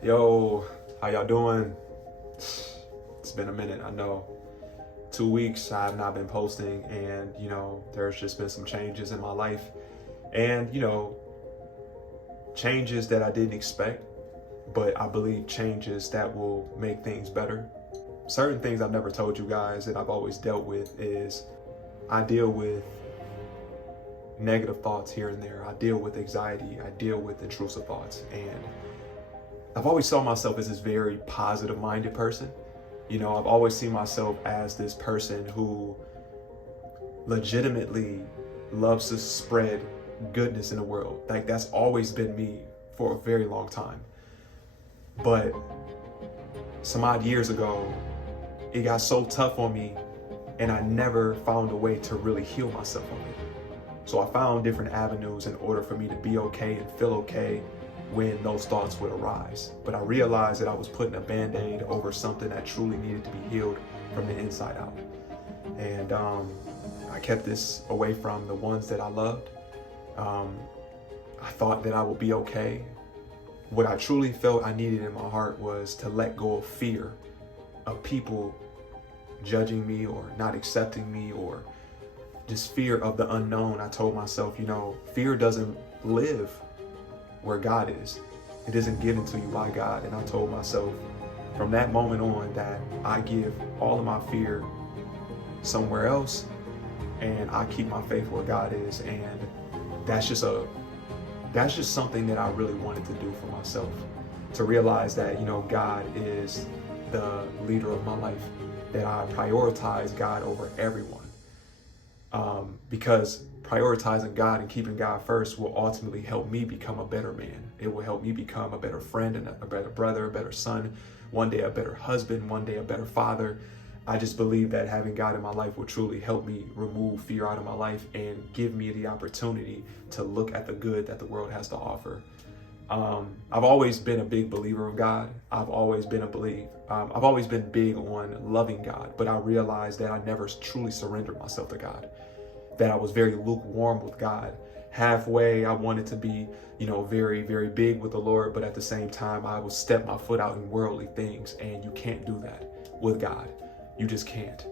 Yo, how y'all doing? It's been a minute, I know. 2 weeks I have not been posting, and there's just been some changes in my life, and changes that I didn't expect, but I believe changes that will make things better. Certain things I've never told you guys that I've always dealt with is I deal with negative thoughts here and there. I deal with anxiety. I deal with intrusive thoughts, and I've always saw myself as this very positive minded person. I've always seen myself as this person who legitimately loves to spread goodness in the world. Like, that's always been me for a very long time. But some odd years ago, it got so tough on me, and I never found a way to really heal myself from it. So I found different avenues in order for me to be okay and feel okay when those thoughts would arise. But I realized that I was putting a band-aid over something that truly needed to be healed from the inside out. And I kept this away from the ones that I loved. I thought that I would be okay. What I truly felt I needed in my heart was to let go of fear of people judging me or not accepting me, or just fear of the unknown. I told myself, fear doesn't live where God is. It isn't given to you by God. And I told myself from that moment on that I give all of my fear somewhere else, and I keep my faith where God is. And that's just something that I really wanted to do for myself, to realize that, God is the leader of my life, that I prioritize God over everyone. Because prioritizing God and keeping God first will ultimately help me become a better man. It will help me become a better friend and a better brother, a better son, one day a better husband, one day a better father. I just believe that having God in my life will truly help me remove fear out of my life and give me the opportunity to look at the good that the world has to offer. I've always been a big believer of God. I've always been big on loving God, but I realized that I never truly surrendered myself to God, that I was very lukewarm with God. Halfway, I wanted to be, very, very big with the Lord, but at the same time, I would step my foot out in worldly things, and you can't do that with God. You just can't.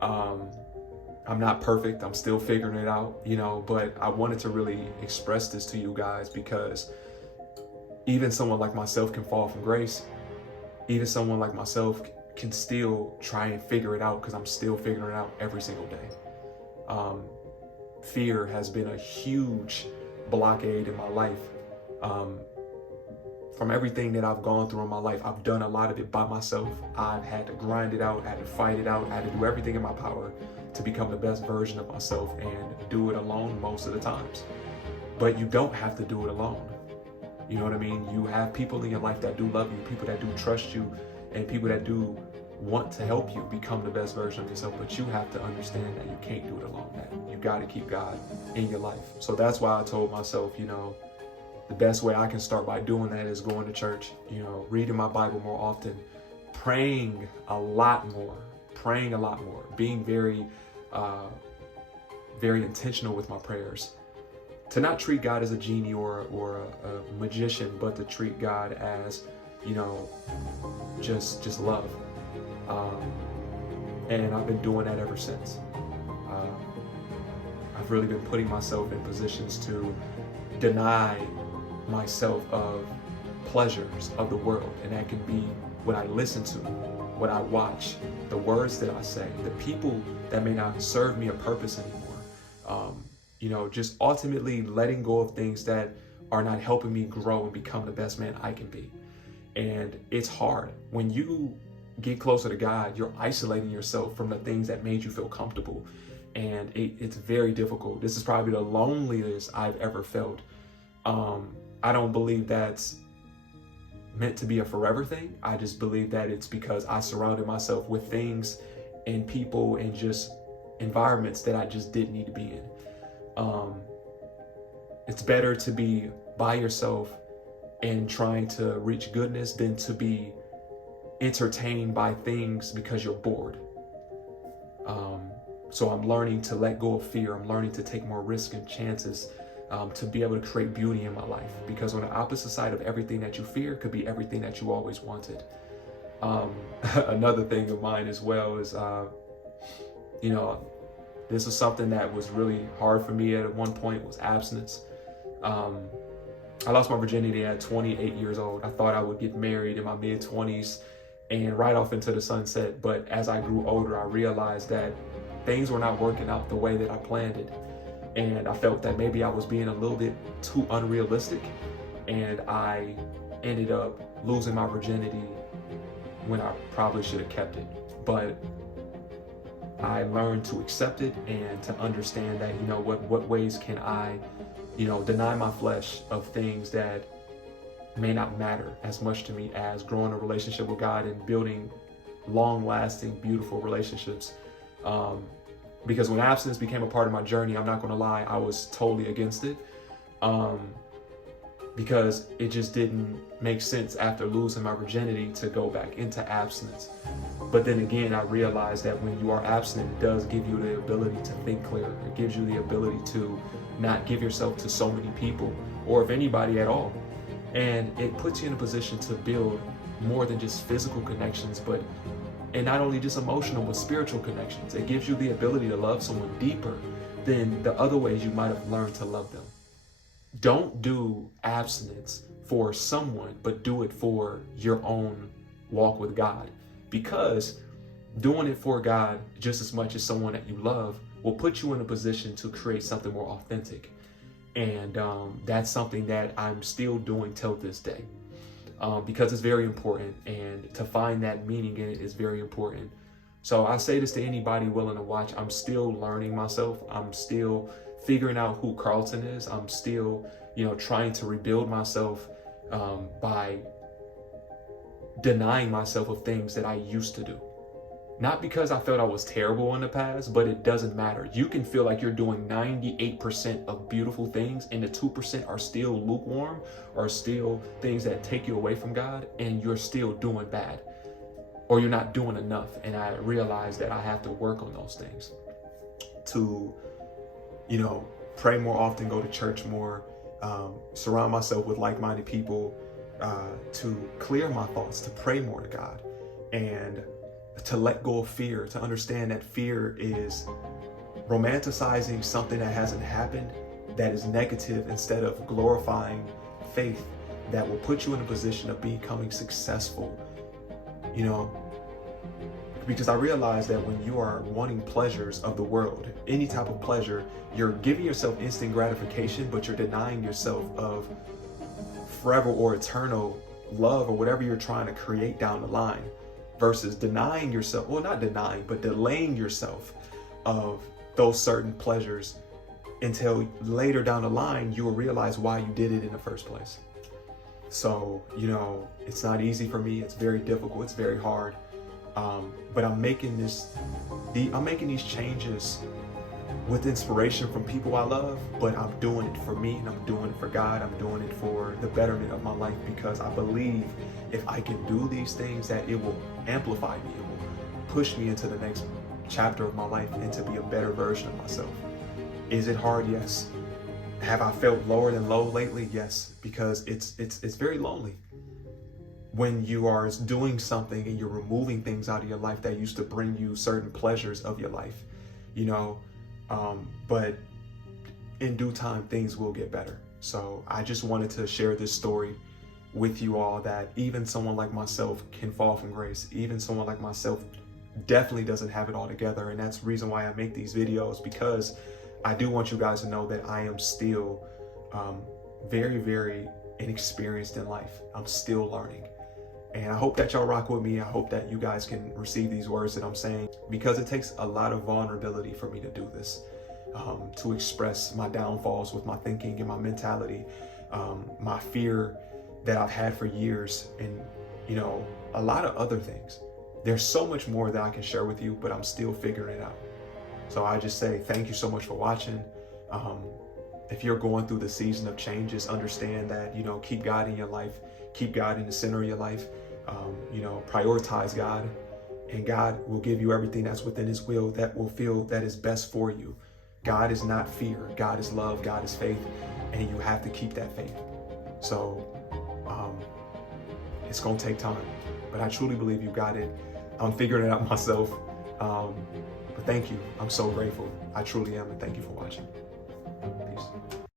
I'm not perfect. I'm still figuring it out, but I wanted to really express this to you guys because even someone like myself can fall from grace. Even someone like myself can still try and figure it out, because I'm still figuring it out every single day. Fear has been a huge blockade in my life. From everything that I've gone through in my life, I've done a lot of it by myself. I've had to grind it out, had to fight it out, had to do everything in my power to become the best version of myself, and do it alone most of the times. But you don't have to do it alone. You know what I mean? You have people in your life that do love you, people that do trust you, and people that do want to help you become the best version of yourself. But you have to understand that you can't do it alone, that you got to keep God in your life. So that's why I told myself, the best way I can start by doing that is going to church, reading my Bible more often, praying a lot more, being very, very intentional with my prayers. To not treat God as a genie or a magician, but to treat God as, just love. And I've been doing that ever since. I've really been putting myself in positions to deny myself of pleasures of the world. And that can be what I listen to, what I watch, the words that I say, the people that may not serve me a purpose anymore. Just ultimately letting go of things that are not helping me grow and become the best man I can be. And it's hard. When you get closer to God, you're isolating yourself from the things that made you feel comfortable. And it's very difficult. This is probably the loneliest I've ever felt. I don't believe that's meant to be a forever thing. I just believe that it's because I surrounded myself with things and people and just environments that I just didn't need to be in. It's better to be by yourself and trying to reach goodness than to be entertained by things because you're bored. So I'm learning to let go of fear. I'm learning to take more risks and chances. to be able to create beauty in my life. Because on the opposite side of everything that you fear could be everything that you always wanted. Another thing of mine as well is, this was something that was really hard for me at one point, was abstinence. I lost my virginity at 28 years old. I thought I would get married in my mid-20s and right off into the sunset. But as I grew older, I realized that things were not working out the way that I planned it. And I felt that maybe I was being a little bit too unrealistic, and I ended up losing my virginity when I probably should have kept it. But I learned to accept it and to understand that, what ways can I, deny my flesh of things that may not matter as much to me as growing a relationship with God and building long-lasting, beautiful relationships. Because when abstinence became a part of my journey, I'm not going to lie, I was totally against it. Because it just didn't make sense after losing my virginity to go back into abstinence. But then again, I realized that when you are abstinent, it does give you the ability to think clearer. It gives you the ability to not give yourself to so many people, or if anybody at all. And it puts you in a position to build more than just physical connections, and not only just emotional, but spiritual connections. It gives you the ability to love someone deeper than the other ways you might have learned to love them. Don't do abstinence for someone, but do it for your own walk with God. Because doing it for God just as much as someone that you love will put you in a position to create something more authentic. And that's something that I'm still doing till this day. Because it's very important, and to find that meaning in it is very important. So I say this to anybody willing to watch. I'm still learning myself. I'm still figuring out who Carlton is. I'm still, trying to rebuild myself by denying myself of things that I used to do. Not because I felt I was terrible in the past, but it doesn't matter. You can feel like you're doing 98% of beautiful things, and the 2% are still lukewarm, or still things that take you away from God, and you're still doing bad, or you're not doing enough. And I realized that I have to work on those things to, pray more often, go to church more, surround myself with like-minded people, to clear my thoughts, to pray more to God, and to let go of fear, to understand that fear is romanticizing something that hasn't happened, that is negative, instead of glorifying faith that will put you in a position of becoming successful. Because I realize that when you are wanting pleasures of the world, any type of pleasure, you're giving yourself instant gratification, but you're denying yourself of forever or eternal love, or whatever you're trying to create down the line. Versus denying yourself, well, not denying, but delaying yourself of those certain pleasures until later down the line, you will realize why you did it in the first place. So, it's not easy for me. It's very difficult. It's very hard. But I'm making these changes with inspiration from people I love, but I'm doing it for me, and I'm doing it for God. I'm doing it for the betterment of my life, because I believe if I can do these things, that it will amplify me. It will push me into the next chapter of my life and to be a better version of myself. Is it hard? Yes. Have I felt lower than low lately? Yes, because it's very lonely when you are doing something and you're removing things out of your life that used to bring you certain pleasures of your life, but in due time, things will get better. So I just wanted to share this story with you all, that even someone like myself can fall from grace. Even someone like myself definitely doesn't have it all together. And that's the reason why I make these videos, because I do want you guys to know that I am still very, very inexperienced in life. I'm still learning. And I hope that y'all rock with me. I hope that you guys can receive these words that I'm saying, because it takes a lot of vulnerability for me to do this, to express my downfalls with my thinking and my mentality, my fear that I've had for years, and a lot of other things. There's so much more that I can share with you, but I'm still figuring it out. So I just say thank you so much for watching. If you're going through the season of changes, understand that, keep God in your life, keep God in the center of your life, prioritize God, and God will give you everything that's within His will that will feel that is best for you. God is not fear. God is love. God is faith. And you have to keep that faith. So it's going to take time. But I truly believe you got it. I'm figuring it out myself. But thank you. I'm so grateful. I truly am. And thank you for watching. Peace.